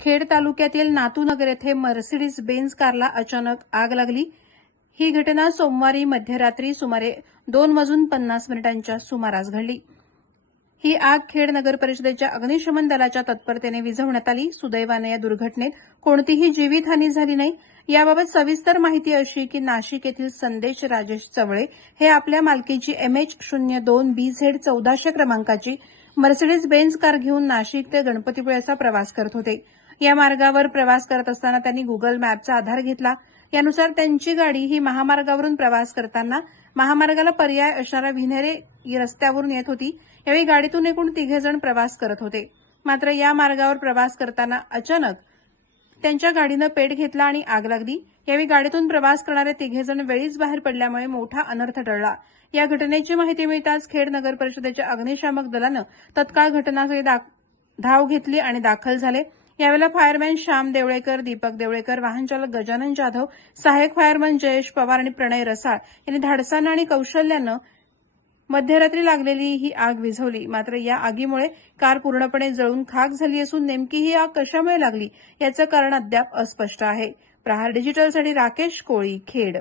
खेड तालुक्यातील नातूनगर येथे Mercedes Benz कारला अचानक आग लागली. ही घटना सोमवारी मध्यरात्री सुमारे दोन वाजून पन्नास मिनिटांच्या सुमारास घडली. ही आग खेड नगर परिषदेच्या अग्निशमन दलाच्या तत्परतेने विझवण्यात आली. सुदैवाने या दुर्घटनेत कोणतीही जीवितहानी झाली नाही. याबाबत सविस्तर माहिती अशी की नाशिक येथील संदेश राजेश चवळे हे आपल्या मालकीची एमएच शून्य दोन बी झेड चौदाशे क्रमांकाची मर्सिडीज बेन्झ कार घेऊन नाशिक ते गणपतीपुळ्याचा प्रवास करत होते. या मार्गावर प्रवास करत असताना त्यांनी गुगल मॅपचा आधार घेतला. यानुसार त्यांची गाडी ही महामार्गावरून प्रवास करताना महामार्गाला पर्याय असणाऱ्या विन्हेरे रस्त्यावरून येत होती. यावेळी गाडीतून एकूण तिघे जण प्रवास करत होते. मात्र या मार्गावर प्रवास करताना अचानक त्यांच्या गाडीनं पेट घेतला आणि आग लागली. यावेळी गाडीतून प्रवास करणारे तिघे जण वेळीच बाहेर पडल्यामुळे मोठा अनर्थ टळला. या घटनेची माहिती मिळताच खेड नगर परिषदेच्या अग्निशामक दलानं तत्काळ घटनास्थळी धाव घेतली आणि दाखल झाले. यावेळेला फायरमॅन श्याम देवळेकर दीपक देवळेकर वाहनचालक गजानन जाधव सहाय्यक फायरमॅन जयेश पवार आणि प्रणय रसाळ यांनी धाडसानं आणि कौशल्यानं मध्यरात्री लागलेली ही आग विझवली. मात्र या आगीमुळे कार पूर्णपणे जळून खाक झाली असून नेमकी ही आग कशामुळे लागली याचं कारण अद्याप अस्पष्ट आहे. प्रहार डिजिटलसाठी राकेश कोळी खेड.